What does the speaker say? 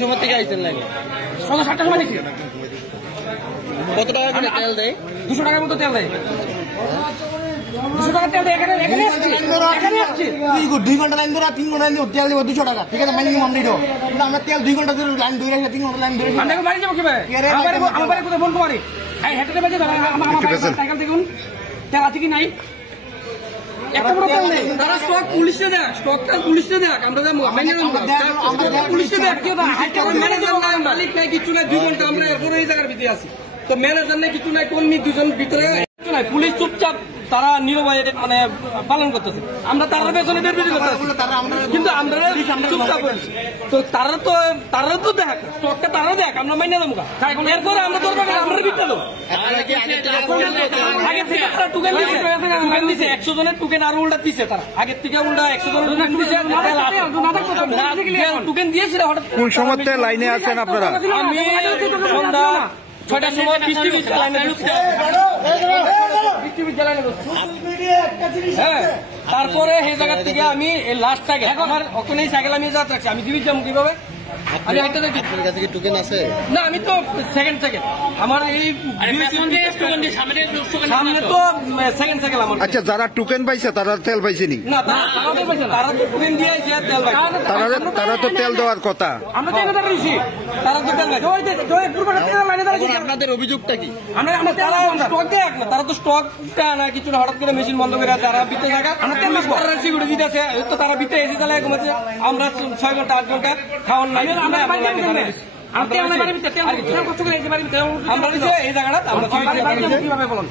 সময় থেকে আইতেন লাগে সকাল 7টার সময় দেখি কত টাকা করে তেল দেয় 200 টাকার মতো তেল দেয় 200 টাকা তেল দেয় এখানে আসছে 2 ঘন্টা লাইন ধরে 3 ঘন্টা লাইন ধরে তেল দেবো 200 টাকা ঠিক আছে মাইনিং আমরা দিও কিন্তু আমরা তেল 2 ঘন্টা ধরে লাইন ধরে 3 ঘন্টা লাইন ধরে আমরা বাড়ি যাবো কিভাবে আমার কোথায় ফোন করে এই হেঁটে বাজে আমার সাইকেল দেখুন তেল আছে কি নাই একটা বড় তেল নেই তারা স্টক পুলিশে দেয় স্টকটা পুলিশে দেয় আমরা পুলিশে দেয় কি ওটা ম্যানেজার নাই মালিক নাই কিছু নাই 2 ঘন্টা আমরা এরপরে এই জায়গার ভিতরে আছি তো ম্যানেজার নাই কিছু নাই কর্মী দুজন ভিতরে কিছু নাই পুলিশ চুপচাপ তারা নিরবায় মানে পালন করতেছে আমরা তার পেছনে বেরবেরি করতেছি কিন্তু আমরা চুপচাপ বলছি তো তারা তো দেখ স্টকটা তারা দেখ আমরা মাইনা দেবো এরপরে আমরা দরকার আমরা বিকতে দেবো আগে থেকে তারা টুকেন দিছে 100 জনের টুকেন আরো উল্টা দিছে তারা আগের থেকে উল্টা 100 জনের টুকেন দিয়েছিল হঠাৎ কোন সময় লাইনে আছেন আপনারা আমি সন্ধ্যা 6টার সময় হ্যাঁ তারপরে সেই জায়গা থেকে আমি লাস্ট সাইকেল আমার ওখানে সাইকেল আমি যাত্রা রাখছি আমি জীবিত যাবো কিভাবে আমি আপনার কাছে কি টোকেন আছে না আমি তো সেকেন্ড সাইকেল আমার এই সামনে তো সেকেন্ড সাইকেল আমার আচ্ছা যারা টোকেন পাইছে তারা তেল পাইছে নি না তারা তো টোকেন দিয়ে তেল তারা তো তেল দেওয়ার কথা আমরা তেল দিয়েছি তারা তো তেল আপনাদের অভিযোগটা কি আমরা তারা স্টক দেয় না তারা তো স্টকটা না কিছু না হঠাৎ করে মেশিন বন্ধ করে তারা ভিতরে থাকা আমরা তেল সিকিউরিটি দিতেছে তো তারা ভিতরে এসে চালায় ঘুমাচ্ছে আমরা 6 ঘন্টা 8 ঘন্টা খাওয়ান নাই আমরা এই জায়গাটা আমরা কিভাবে বলুন